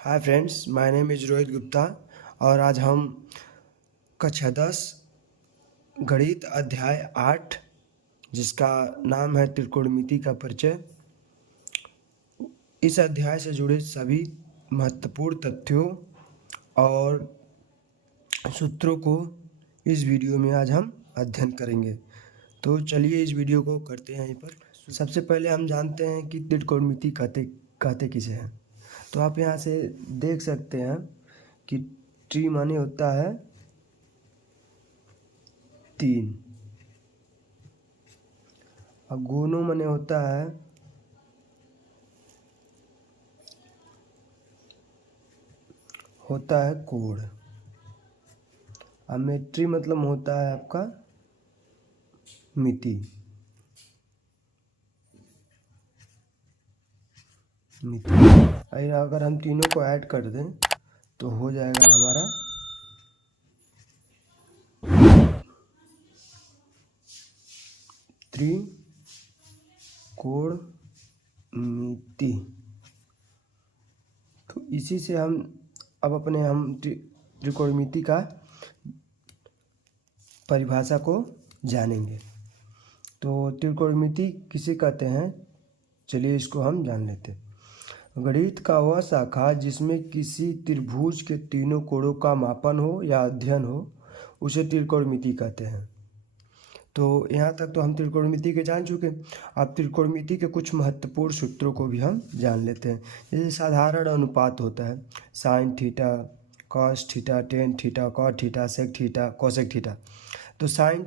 Hi friends, my name is Rohit Gupta और आज हम कक्षा 10 गणित अध्याय 8 जिसका नाम है त्रिकोणमिति का परिचय। इस अध्याय से जुड़े सभी महत्वपूर्ण तथ्यों और सूत्रों को इस वीडियो में आज हम अध्ययन करेंगे। तो चलिए इस वीडियो को करते हैं। यहीं पर सबसे पहले हम जानते हैं कि त्रिकोणमिति कहते किसे हैं। तो आप यहाँ से देख सकते हैं कि ट्री माने होता है 3 और गोनो माने होता है कोण। और मेट्री मतलब होता है आपका मिति। अगर हम तीनों को ऐड कर दें तो हो जाएगा हमारा त्रिकोणमिति। तो इसी से हम त्रिकोणमिति का परिभाषा को जानेंगे। तो त्रिकोणमिति किसे कहते हैं, चलिए इसको हम जान लेते हैं। गणित का वह शाखा जिसमें किसी त्रिभुज के तीनों कोणों का मापन हो या अध्ययन हो उसे त्रिकोणमिति कहते हैं। तो यहाँ तक तो हम त्रिकोणमिति के जान चुके। अब त्रिकोणमिति के कुछ महत्वपूर्ण सूत्रों को भी हम जान लेते हैं। जैसे साधारण अनुपात होता है sine theta, cos theta, tan theta, cot theta, sec theta, cosec theta. तो साइन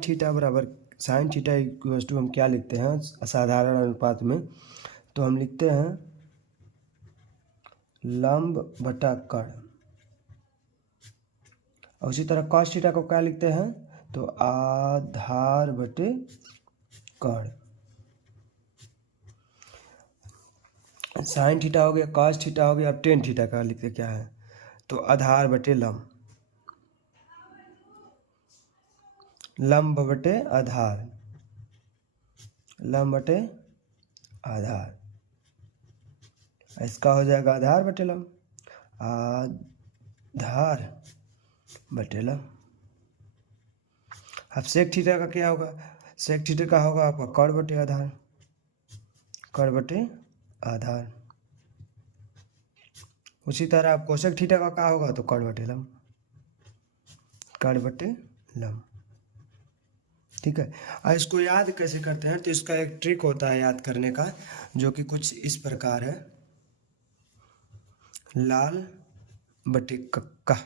थीटा इक्वल्स टू हम क्या लिखते हैं साधारण अनुपात में, तो हम लिखते हैं लंब बटा कर्ण। और उसी तरह कॉस थीटा को क्या लिखते हैं, तो आधार बटे कर्ण। साइन थीटा हो गया, कॉस थीटा हो गया। अब टेन थीटा का लिखते क्या है, तो आधार बटे लंब, लंब बटे आधार, लंब बटे आधार। इसका हो जाएगा आधार बटे लंब, आधार बटे लंब। अब सेक थीटा का क्या होगा, सेक थीटा का होगा आपका कर्ण बटे आधार, कर्ण बटे आधार। उसी तरह आप कोसेक थीटा का क्या होगा, तो कर्ण बटे लंब, कर्ण बटे लंब। ठीक है। और इसको याद कैसे करते हैं, तो इसका एक ट्रिक होता है याद करने का, जो कि कुछ इस प्रकार है। लाल बटे कक्का,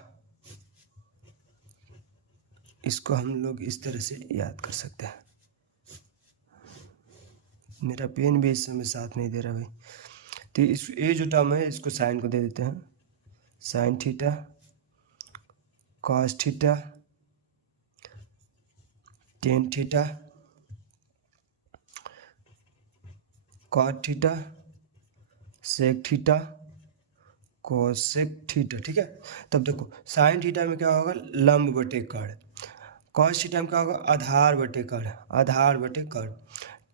इसको हम लोग इस तरह से याद कर सकते हैं। मेरा पेन भी इस समय साथ नहीं दे रहा भाई। तो ये जो टर्म है इसको साइन को दे देते हैं, sine theta, cos theta, tan theta, cot theta, sec theta, cosec theta. ठीक है। तब देखो साइन थीटा में क्या होगा, लंब बटे कर्ण। कॉस थीटा में क्या होगा, आधार बटे कर्ण, आधार बटे कर्ण।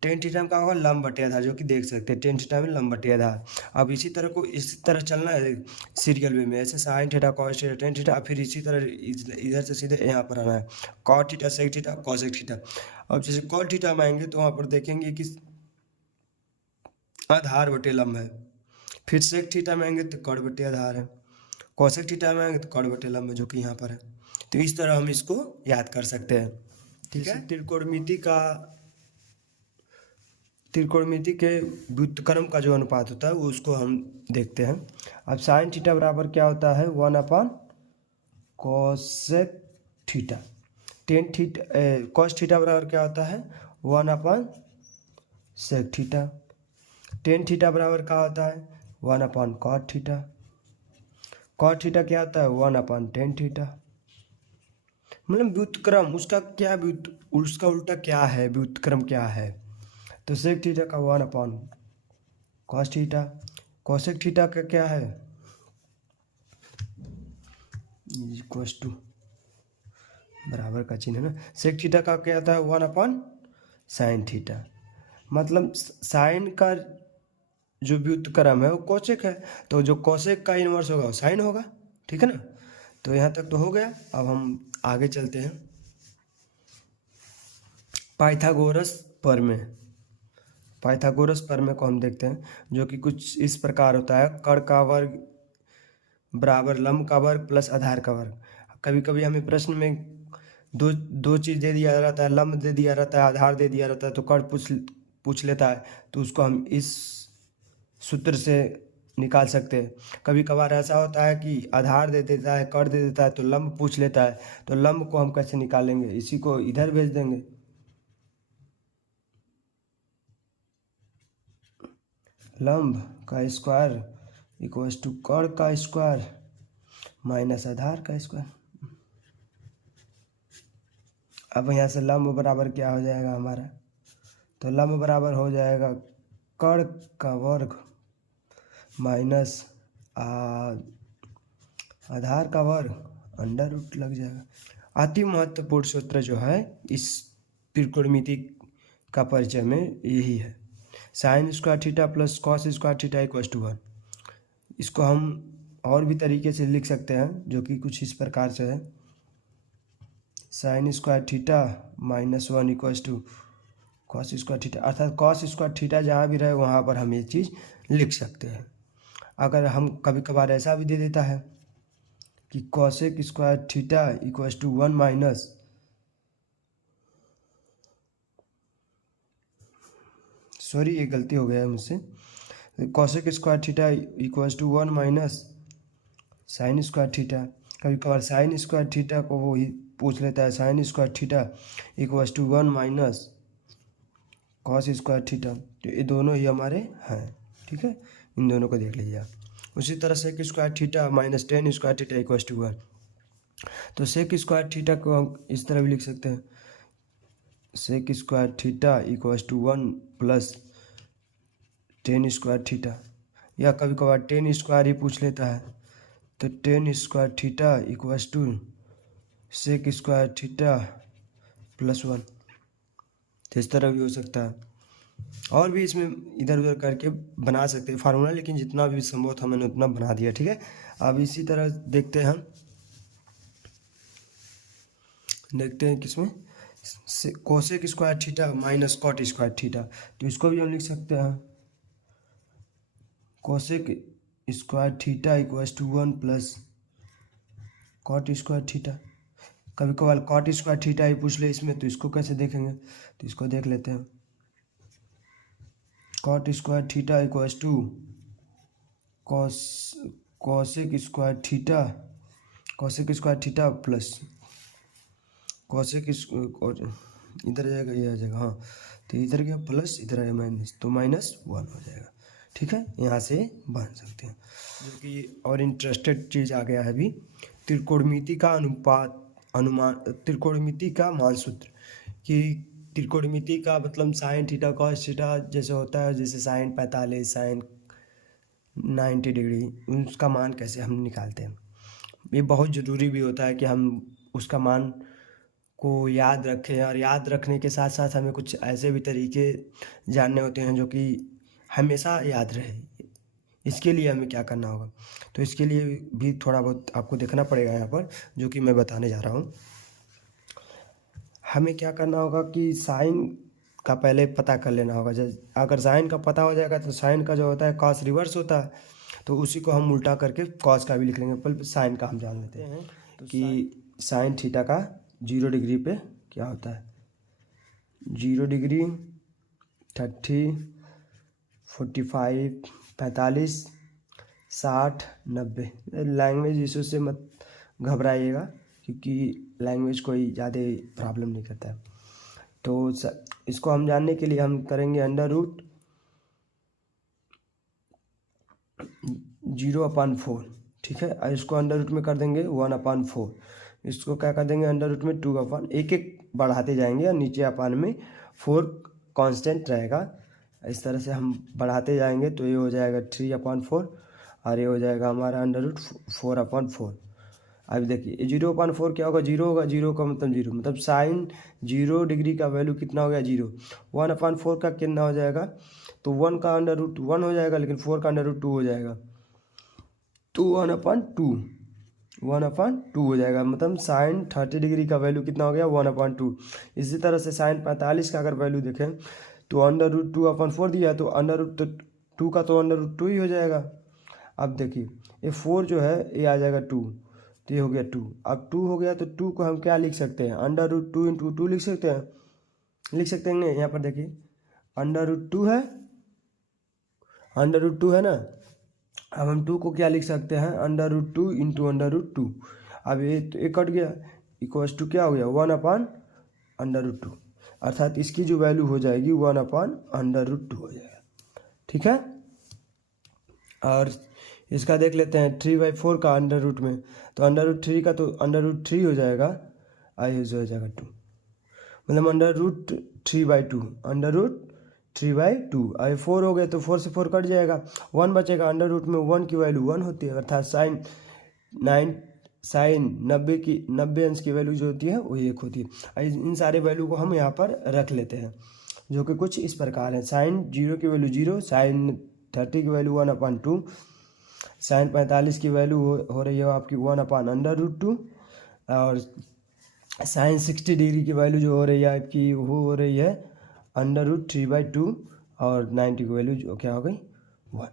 टेन थीटा में क्या होगा, लंब बटे आधार, जो कि देख सकते हैं टेन थीटा में लंब बटे आधार। अब इसी तरह चलना है सीरियल वे में, ऐसे sign theta, cos theta, tan theta, फिर इसी तरह इधर से सीधे यहाँ पर आना है cot theta, sec theta, cosec theta. अब जैसे कॉट थीटा में आएंगे तो वहाँ पर देखेंगे कि आधार बटे लंब है। फिर सेक थीटा में आएंगे तो कर्ण बटे आधार है, कोसेक थीटा में आएंगे तो कर्ण बटे लंब है, जो कि यहाँ पर है। तो इस तरह हम इसको याद कर सकते हैं। ठीक है। त्रिकोणमिति के व्युत्क्रम का जो अनुपात होता है वो उसको हम देखते हैं। अब साइन थीटा बराबर क्या होता है, 1/cos theta. Tan theta cos theta बराबर क्या होता है, 1/sec थीटा। टेन थीटा बराबर क्या होता है, 1/cot थीटा। कॉट थीटा क्या होता है, 1/tan थीटा। मतलब व्युत्क्रम उसका उल्टा क्या है, व्युत्क्रम क्या है, तो सेक थीटा का 1/cos थीटा। कोसेक थीटा का क्या है, इक्वल्स टू बराबर का चिन्ह है ना। सेक थीटा का क्या आता है, 1/sin थीटा। मतलब साइन का जो व्युत्क्रम है वो कोसेक है, तो जो कोसेक का इन्वर्स होगा वो साइन होगा। ठीक है ना। तो यहाँ तक तो हो गया। अब हम आगे चलते हैं पाइथागोरस प्रमेय। पाइथागोरस प्रमेय को हम देखते हैं, जो कि कुछ इस प्रकार होता है। कर्ण का वर्ग बराबर लंब का वर्ग प्लस आधार का वर्ग। कभी कभी हमें प्रश्न में दो चीज़ दे दिया रहता है, लंब दे दिया रहता है, आधार दे दिया रहता है, तो कर्ण पूछ लेता है, तो उसको हम इस सूत्र से निकाल सकते हैं। कभी कभार ऐसा होता है कि आधार दे देता है, कर्ण दे देता है, तो लंब पूछ लेता है, तो लंब को हम कैसे निकालेंगे, इसी को इधर भेज देंगे। लंब का स्क्वायर इक्वल्स टू कर्ण का स्क्वायर माइनस आधार का स्क्वायर। अब यहाँ से लंब बराबर क्या हो जाएगा हमारा, तो लंब बराबर हो जाएगा कर्ण का वर्ग माइनस आधार का वर्ग अंडर रूट लग जाएगा। अति महत्वपूर्ण सूत्र जो है इस त्रिकोणमिति का परिचय में यही है, sine square theta plus cos square theta equals to 1। इसको हम और भी तरीके से लिख सकते हैं, जो कि कुछ इस प्रकार से है, sine square theta minus 1 equals to cos square theta, अर्थात कॉस स्क्वायर थीटा जहाँ भी रहे वहाँ पर हम ये चीज़ लिख सकते हैं। अगर हम कभी कभार ऐसा भी दे देता है कि cosec square theta equals to 1 minus ये गलती हो गया है मुझसे, cosec square theta equals to 1 minus sine square theta. कभी कभार साइन स्क्वायर थीटा को वो ही पूछ लेता है, sine square theta equals to 1 minus cos square theta. तो ये दोनों ही हमारे हैं। ठीक है, इन दोनों को देख लीजिए आप। उसी तरह sec square theta minus tan square theta equals to 1। तो सेक स्क्वायर थीटा को हम इस तरह भी लिख सकते हैं, sec square theta equals to 1 plus tan square theta, या कभी कभार टेन स्क्वायर ही पूछ लेता है, तो tan square theta equals to sec square theta plus 1। तो इस तरह भी हो सकता है, और भी इसमें इधर उधर करके बना सकते हैं फार्मूला, लेकिन जितना भी संभव था मैंने उतना बना दिया। ठीक है, अब इसी तरह देखते हैं किसमें cosec square theta minus cot square theta. तो इसको भी हम लिख सकते हैं, cosec square theta equals to 1 plus cot square theta. कभी कभार कॉट स्क्वायर थीटा ही पूछ ले इसमें, तो इसको कैसे देखेंगे, तो इसको देख लेते हैं, cot square theta equals to cosec square theta plus cosec इधर जाएगा, ये आ जाएगा, हाँ, तो इधर गया प्लस, इधर आया माइनस, तो माइनस 1 हो जाएगा। ठीक है, यहाँ से बन सकते हैं। जो कि और इंटरेस्टेड चीज़ आ गया है अभी, त्रिकोणमिति का त्रिकोणमिति का मानसूत्र, कि त्रिकोणमिति का मतलब साइन थीटा कॉस थीटा जैसे होता है, जैसे साइन 45 साइन 90 डिग्री, उसका मान कैसे हम निकालते हैं। ये बहुत ज़रूरी भी होता है कि हम उसका मान को याद रखें, और याद रखने के साथ साथ हमें कुछ ऐसे भी तरीके जानने होते हैं जो कि हमेशा याद रहे। इसके लिए हमें क्या करना होगा, तो इसके लिए भी थोड़ा बहुत आपको देखना पड़ेगा यहाँ पर, जो कि मैं बताने जा रहा हूँ। हमें क्या करना होगा कि साइन का पहले पता कर लेना होगा। अगर साइन का पता हो जाएगा तो साइन का जो होता है कॉस रिवर्स होता है, तो उसी को हम उल्टा करके कॉस का भी लिख लेंगे। पहले साइन का हम जान लेते हैं कि साइन थीटा का 0 डिग्री पे क्या होता है, 0 डिग्री 30 45 45 60 90। लैंग्वेज इशू से मत घबराइएगा, क्योंकि लैंग्वेज कोई ज़्यादा प्रॉब्लम नहीं करता है। तो इसको हम जानने के लिए हम करेंगे अंडर रूट 0/4। ठीक है, और इसको अंडर रूट में कर देंगे 1/4। इसको क्या कर देंगे अंडर रूट में 2/, एक एक बढ़ाते जाएंगे, और नीचे अपान में 4 कांस्टेंट रहेगा। इस तरह से हम बढ़ाते जाएंगे, तो ये हो जाएगा 3/4, और ये हो जाएगा हमारा अंडर रूट 4/4। अब देखिए 0/4 क्या होगा, 0 होगा, 0 का मतलब 0, मतलब साइन 0 डिग्री का वैल्यू कितना हो गया 0। 1/4 का कितना हो जाएगा, तो 1 का अंडर रूट 1 हो जाएगा, लेकिन 4 का अंडर रूट 2 हो जाएगा, तो 1/2 हो जाएगा। मतलब साइन 30 डिग्री का वैल्यू कितना हो गया, 1/2। इसी तरह से साइन 45 का अगर वैल्यू देखें तो अंडर रूट 2/4 दिया है, तो अंडर रूट 2 का तो अंडर रूट 2 ही हो जाएगा। अब देखिए ये 4 जो है ये आ जाएगा 2, तो ये हो गया 2। अब 2 हो गया तो 2 को हम क्या लिख सकते हैं, अंडर रूट 2 इंटू 2 लिख सकते हैं, नहीं। यहाँ पर देखिए अंडर रूट 2 है, अंडर रूट 2 है ना। अब हम 2 को क्या लिख सकते हैं, under root 2 into under root 2। अब ये तो एक कट गया, इक्वल्स टू क्या हो गया, 1/√2, अर्थात इसकी जो वैल्यू हो जाएगी 1/√2 हो जाएगा। ठीक है, और इसका देख लेते हैं 3/4 का अंडर रूट में, तो अंडर रूट 3 का तो अंडर रूट 3 हो जाएगा, आई हो जाएगा 2, मतलब अंडर रूट 3/2, अंडर रूट 3/2। अब 4 हो गए तो 4 से 4 कट जाएगा, 1 बचेगा। अंडर रूट में 1 की वैल्यू 1 होती है, अर्थात साइन 90 अंश की वैल्यू जो होती है वो 1 होती है। इन सारे वैल्यू को हम यहाँ पर रख लेते हैं, जो कि कुछ इस प्रकार है। साइन 0 की वैल्यू 0, साइन 30 की वैल्यू 1/2, साइन 45 की वैल्यू हो रही है आपकी 1/√2, और साइन 60 डिग्री की वैल्यू जो हो रही है आपकी वो हो रही है √3/2, और 90 की वैल्यू जो क्या हो गई 1।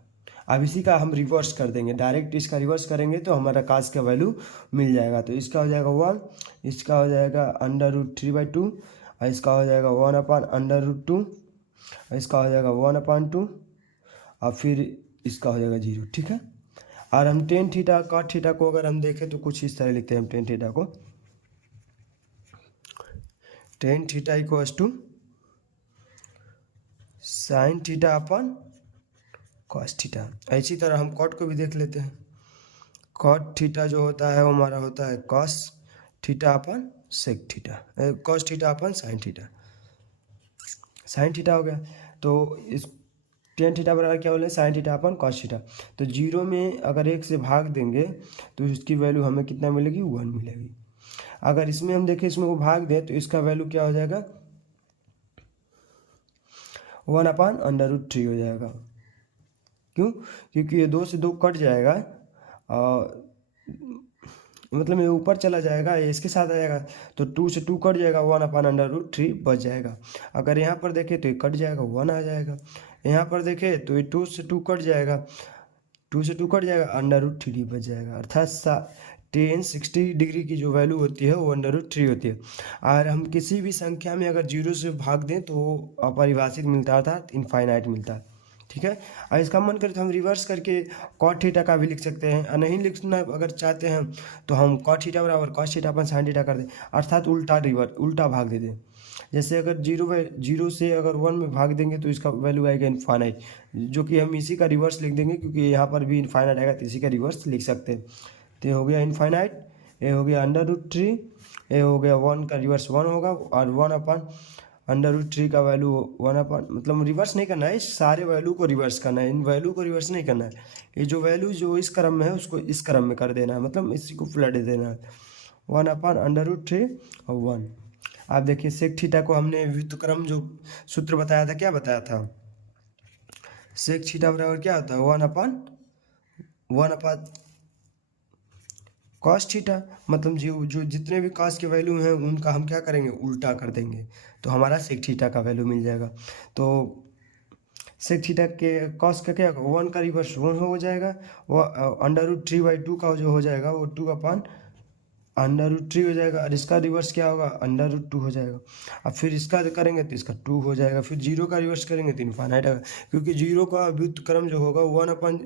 अब इसी का हम रिवर्स कर देंगे, डायरेक्ट इसका रिवर्स करेंगे तो हमारा कास का वैल्यू मिल जाएगा। तो इसका हो जाएगा 1, इसका हो जाएगा √3/2, और इसका हो जाएगा 1/√2, इसका हो जाएगा 1/2, और फिर इसका हो जाएगा 0। ठीक है, और हम टेन थीटा कॉट थीटा को अगर हम देखें तो कुछ इस तरह लिखते हैं हम टेन थीटा को, tan theta equals to sine theta upon cos theta. इसी तरह हम कॉट को भी देख लेते हैं, कॉट थीटा जो होता है वो हमारा होता है कॉस थीटा अपन सेक थीटा, कॉस थीटा अपन साइन थीटा, साइन थीटा हो गया। तो इस टेन थीटा बराबर क्या बोले, sign theta upon cos theta. तो 0 में अगर 1 से भाग देंगे तो इसकी वैल्यू हमें कितना मिलेगी, 1 मिलेगी। अगर इसमें हम देखें, इसमें वो भाग दें तो इसका वैल्यू क्या हो जाएगा, 1/√3 हो जाएगा। क्यों, क्योंकि ये 2 से 2 कट जाएगा, और मतलब ये ऊपर चला जाएगा, ये इसके साथ आ जाएगा, तो 2 से 2 कट जाएगा, 1/√3 बच जाएगा। अगर यहाँ पर देखें तो ये कट जाएगा, 1 आ जाएगा। यहाँ पर देखें तो ये 2 से 2 कट जाएगा, 2 से 2 कट जाएगा, √3 बच जाएगा। अर्थात टेन 60 डिग्री की जो वैल्यू होती है वो √3 होती है। और हम किसी भी संख्या में अगर 0 से भाग दें तो वो अपरिभाषित मिलता है, अर्थात इनफाइनाइट मिलता है। ठीक है, और इसका मन करे तो हम रिवर्स करके कॉट थीटा का भी लिख सकते हैं, और नहीं लिखना अगर चाहते हैं तो हम कॉट थीटा बराबर कॉस थीटा अपन साइन थीटा कर दें, अर्थात उल्टा भाग दे दें। जैसे अगर 0 से अगर 1 में भाग देंगे तो इसका वैल्यू आएगा इनफाइनाइट, जो कि हम इसी का रिवर्स लिख देंगे, क्योंकि यहाँ पर भी इनफाइनाइट आएगा तो इसी का रिवर्स लिख सकते हैं। तो ये हो गया इनफाइनाइट, ये हो गया √3, ये हो गया 1 का रिवर्स 1 होगा, और 1/√3 का वैल्यू 1 मतलब रिवर्स नहीं करना है, इस सारे वैल्यू को रिवर्स करना है, इन वैल्यू को रिवर्स नहीं करना है। ये जो वैल्यू जो इस क्रम में है उसको इस क्रम में कर देना है, मतलब इसी को पलट देना है, 1/√3 और 1। आप देखिए सेक थीटा को हमने व्युत्क्रम जो सूत्र बताया था, क्या बताया था, सेक थीटा बराबर क्या होता है, 1/1 कॉस थीटा। मतलब जो जितने भी कॉस के वैल्यू हैं उनका हम क्या करेंगे, उल्टा कर देंगे, तो हमारा सेक थीटा का वैल्यू मिल जाएगा। तो सेक थीटा के कॉस का क्या होगा, 1 का रिवर्स 1 हो जाएगा, वो √3/2 का जो हो जाएगा वो 2/√3 हो जाएगा, और इसका रिवर्स क्या होगा, √2 हो जाएगा। अब फिर इसका करेंगे तो इसका 2 हो जाएगा, फिर 0 का रिवर्स करेंगे तो इनफाइनाइट आएगा, क्योंकि 0 का व्युत्क्रम जो होगा 1/,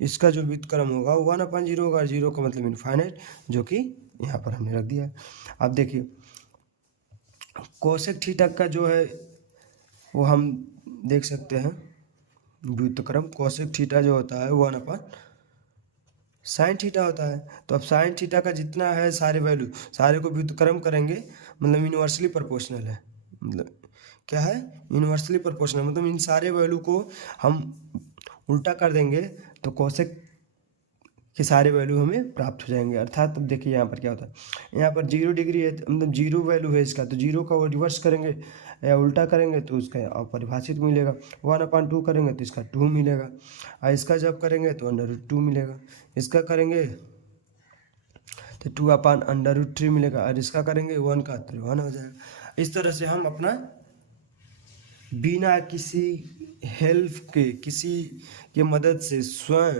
इसका जो व्युत्क्रम होगा 1/0 होगा, 0 का मतलब इनफाइनाइट, जो कि यहाँ पर हमने रख दिया है। अब देखिए कोसेक थीटा का जो है वो हम देख सकते हैं, व्युत्क्रम कोसेक थीटा जो होता है 1/ साइन थीटा होता है। तो अब साइन थीटा का जितना है सारे वैल्यू, सारे को व्युत्क्रम करेंगे, मतलब यूनिवर्सली प्रोपोर्शनल है, मतलब क्या है, यूनिवर्सली प्रोपोर्शनल, मतलब इन सारे वैल्यू को हम उल्टा कर देंगे तो कोसेक के सारे वैल्यू हमें प्राप्त हो जाएंगे। अर्थात अब देखिए यहाँ पर क्या होता है, यहाँ पर 0 डिग्री है, मतलब 0 वैल्यू है इसका, तो 0 का वो रिवर्स करेंगे या उल्टा करेंगे तो उसका अपरिभाषित मिलेगा। 1/2 करेंगे तो इसका 2 मिलेगा, और इसका जब करेंगे तो √2 मिलेगा, इसका करेंगे तो 2/√3 मिलेगा, और इसका करेंगे 1 का तो 1 हो जाएगा। इस तरह से हम अपना बिना किसी हेल्प के, किसी के मदद से स्वयं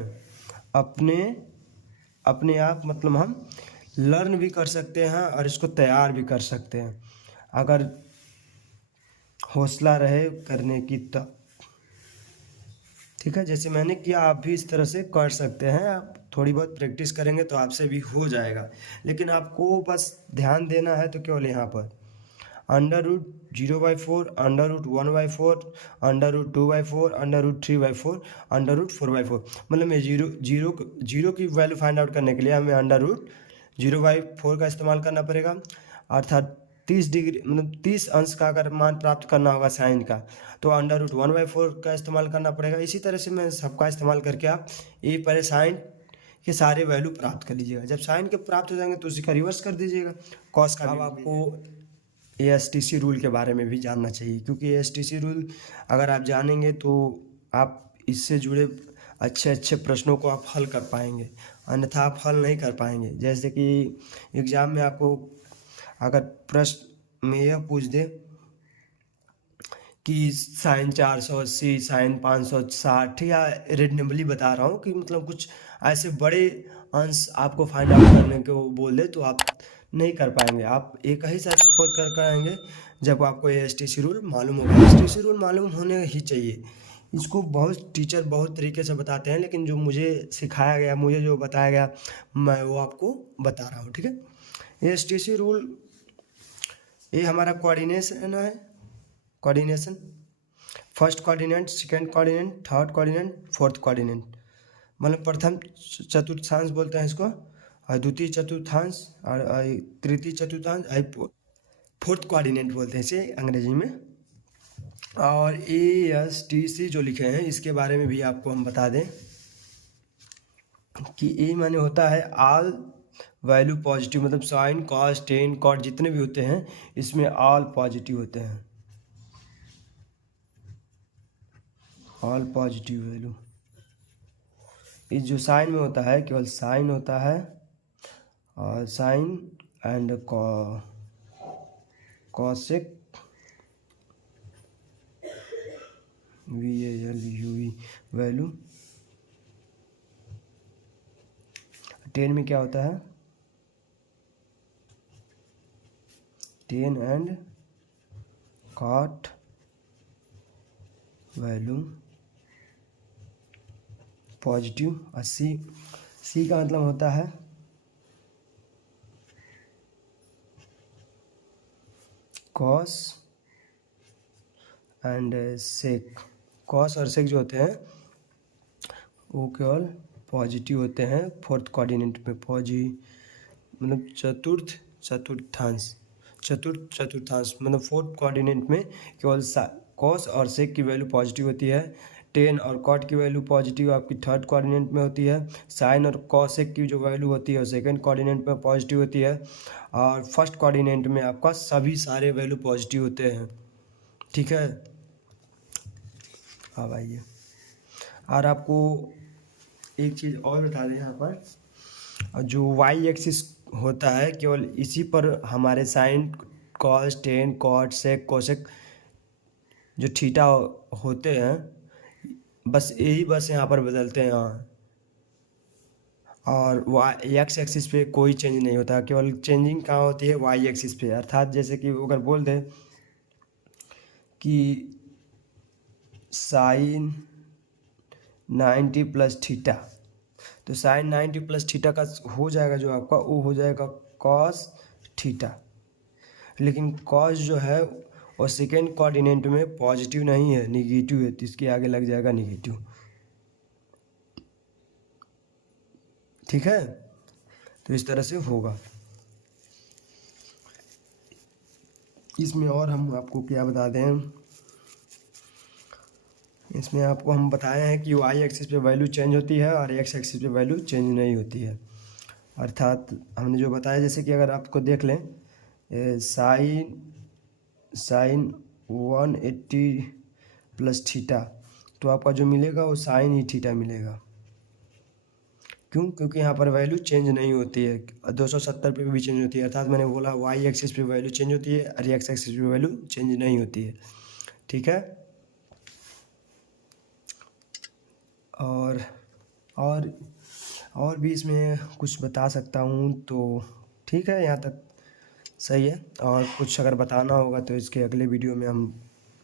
अपने आप मतलब हम लर्न भी कर सकते हैं और इसको तैयार भी कर सकते हैं, अगर हौसला रहे करने की तब। ठीक है, जैसे मैंने किया आप भी इस तरह से कर सकते हैं। आप थोड़ी बहुत प्रैक्टिस करेंगे तो आपसे भी हो जाएगा, लेकिन आपको बस ध्यान देना है तो केवल यहाँ पर √0/4, √1/4, √2/4, √3/4, √4/4, मतलब ये जीरो की वैल्यू फाइंड आउट करने के लिए हमें √0/4 का इस्तेमाल करना पड़ेगा, अर्थात 30 डिग्री मतलब 30 अंश का अगर मान प्राप्त करना होगा साइन का तो √1/4 का इस्तेमाल करना पड़ेगा। इसी तरह से मैं सबका इस्तेमाल करके आप ये पहले साइन के सारे वैल्यू प्राप्त कर लीजिएगा। जब साइन के प्राप्त हो जाएंगे तो उसी का रिवर्स कर दीजिएगा, कॉस का। अब आपको ASTC रूल के बारे में भी जानना चाहिए, क्योंकि ASTC रूल अगर आप जानेंगे तो आप इससे जुड़े अच्छे अच्छे प्रश्नों को आप हल कर पाएंगे, अन्यथा आप हल नहीं कर पाएंगे। जैसे कि एग्ज़ाम में आपको अगर प्रश्न में यह पूछ दे कि साइन 480, साइन 560, या रेंडमली बता रहा हूँ कि मतलब कुछ ऐसे बड़े अंश आपको फाइंड आउट करने को बोल दे तो आप नहीं कर पाएंगे। आप एक ही साथ कर आएंगे जब आपको ASTC रूल मालूम होगा। ASTC रूल मालूम होने ही चाहिए। इसको बहुत टीचर बहुत तरीके से बताते हैं, लेकिन जो मुझे सिखाया गया, मुझे जो बताया गया, मैं वो आपको बता रहा हूँ। ठीक है, ASTC रूल ये हमारा कोऑर्डिनेशन है, coordination, first coordinate, second coordinate, third coordinate, fourth coordinate, मतलब प्रथम चतुर्थांश बोलते हैं इसको, और द्वितीय चतुर्थांश, और तृतीय चतुर्थांश, फोर्थ कोऑर्डिनेट बोलते हैं इसे अंग्रेजी में। और ASTC जो लिखे हैं इसके बारे में भी आपको हम बता दें कि ए माने होता है ऑल वैल्यू पॉजिटिव, मतलब साइन कॉस टेन कॉट जितने भी होते हैं इसमें ऑल पॉजिटिव होते हैं, ऑल पॉजिटिव वैल्यू। इस जो साइन में होता है केवल साइन होता है, और sine and cosec VALUE value. Tan में क्या होता है, tan and cot value positive. और सी का मतलब होता है कॉस एंड सेक। कॉस और सेक जो होते हैं वो केवल पॉजिटिव होते हैं फोर्थ कोऑर्डिनेट में। मतलब चतुर्थांश मतलब फोर्थ कोऑर्डिनेट में केवल कॉस और सेक की वैल्यू पॉजिटिव होती है। टेन और कॉट की वैल्यू पॉजिटिव आपकी थर्ड कोऑर्डिनेट में होती है। साइन और कॉसेक की जो वैल्यू होती है वो सेकंड कोऑर्डिनेट में पॉजिटिव होती है, और फर्स्ट कोऑर्डिनेट में आपका सभी सारे वैल्यू पॉजिटिव होते हैं। ठीक है, अब आइए और आपको एक चीज़ और बता दें, यहाँ पर जो वाई एक्सिस होता है केवल इसी पर हमारे sine cos tan cot sec cosec जो थीटा होते हैं बस यही बस यहाँ पर बदलते हैं, और वाई एक्स एक्सिस पे कोई चेंज नहीं होता, केवल चेंजिंग कहाँ होती है वाई एक्सिस पे। अर्थात जैसे कि अगर बोल दें कि साइन 90 प्लस थीटा, तो साइन 90 प्लस थीटा का हो जाएगा जो आपका वो हो जाएगा कॉस थीटा। लेकिन कॉस जो है वो सेकेंड कोऑर्डिनेट में पॉजिटिव नहीं है, निगेटिव है, तो इसके आगे लग जाएगा निगेटिव। ठीक है, तो इस तरह से होगा। इसमें और हम आपको क्या बता दें, इसमें आपको हम बताए हैं कि वाई एक्सिस पे वैल्यू चेंज होती है और एक्स एक्सिस पे वैल्यू चेंज नहीं होती है। अर्थात हमने जो बताया, जैसे कि अगर आपको देख लें साइन 180 प्लस थीटा, तो आपका जो मिलेगा वो साइन ही थीटा मिलेगा। क्यों? क्योंकि यहाँ पर वैल्यू चेंज नहीं होती है, 270 पे भी चेंज होती है। अर्थात मैंने बोला वाई एक्सिस पे वैल्यू चेंज होती है और एक्स एक्सिस पे वैल्यू चेंज नहीं होती है। ठीक है। और भी इसमें कुछ बता सकता हूँ तो ठीक है, यहाँ तक सही है। और कुछ अगर बताना होगा तो इसके अगले वीडियो में हम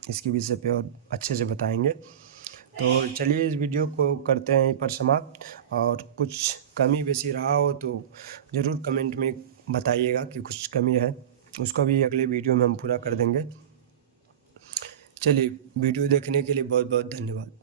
इसके विषय पे और अच्छे से बताएंगे। तो चलिए इस वीडियो को करते हैं यहीं पर समाप्त। और कुछ कमी बेसी रहा हो तो ज़रूर कमेंट में बताइएगा कि कुछ कमी है, उसको भी अगले वीडियो में हम पूरा कर देंगे। चलिए, वीडियो देखने के लिए बहुत बहुत धन्यवाद।